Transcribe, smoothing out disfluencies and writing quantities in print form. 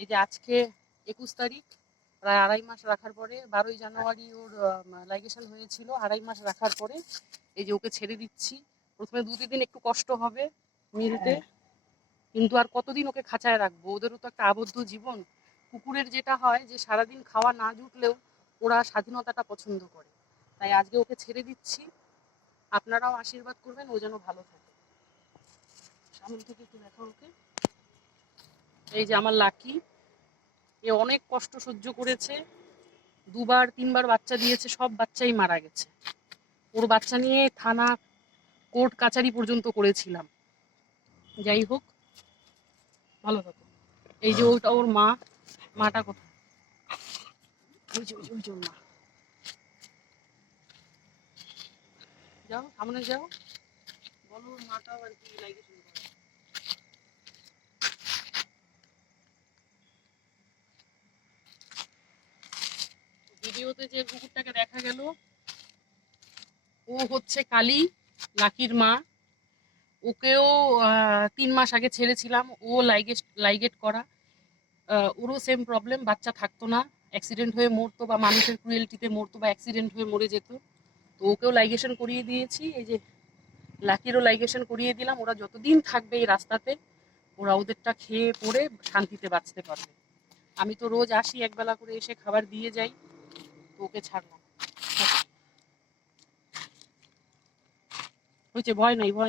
এই যে আজকে 21 তারিখ, প্রায় 2.5 মাস রাখার পরে 12ই জানুয়ারি ওর লাইগেশন হয়েছিল। 2.5 মাস রাখার পরে এই যে ওকে ছেড়ে দিচ্ছি। প্রথমে 2-3 দিন একটু কষ্ট হবে মিলতে, কিন্তু আর কতদিন ওকে খাঁচায় রাখবো? ওদেরও তো একটা আবদ্ধ জীবন। কুকুরের যেটা হয় যে সারাদিন খাওয়া না জুটলেও ওরা স্বাধীনতাটা পছন্দ করে, তাই আজকে ওকে ছেড়ে দিচ্ছি। আপনারাও আশীর্বাদ করবেন ও যেন ভালো থাকে। সামনে থেকে একটু দেখো ওকে। এই যে আমার লাকি, এ অনেক কষ্ট সহ্য করেছে, 2-3 বার বাচ্চা দিয়েছে, সব বাচ্চাই মারা গেছে। ওর বাচ্চা নিয়ে থানা, কোর্ট কাচারি পর্যন্ত করেছিলাম। যাই হোক, ভালো থাকো। এই যে ওটা ওর মা, মাটা কোথায়? ওই যে ওর মা। যাও সামনে যাও, বলো ওর মাটাও আর কি লাইগেশন করে। ভিডিওতে যে কুকুরটাকে দেখা গেল ও হচ্ছে কালী, লাকির মা। ওকেও 3 মাস আগে ছেড়েছিলাম, ও লাইগেট করা। ওরও সেম প্রবলেম, বাচ্চা থাকতো না, অ্যাক্সিডেন্ট হয়ে মরতো বা মানুষের ক্রুয়েলটিতে মরতো বা অ্যাক্সিডেন্ট হয়ে মরে যেত। তো ওকেও লাইগেশন করিয়ে দিয়েছি। এই যে লাকিরও লাইগেশন করিয়ে দিলাম। ওরা যতদিন থাকবে এই রাস্তাতে ওরা ওদেরটা খেয়ে পরে শান্তিতে বাঁচতে পারবে। আমি তো রোজ আসি, একবেলা করে এসে খাবার দিয়ে যাই, তো ওকে ছাড়লাম। হয়েছে, ভয় নাই, ভয় নাই।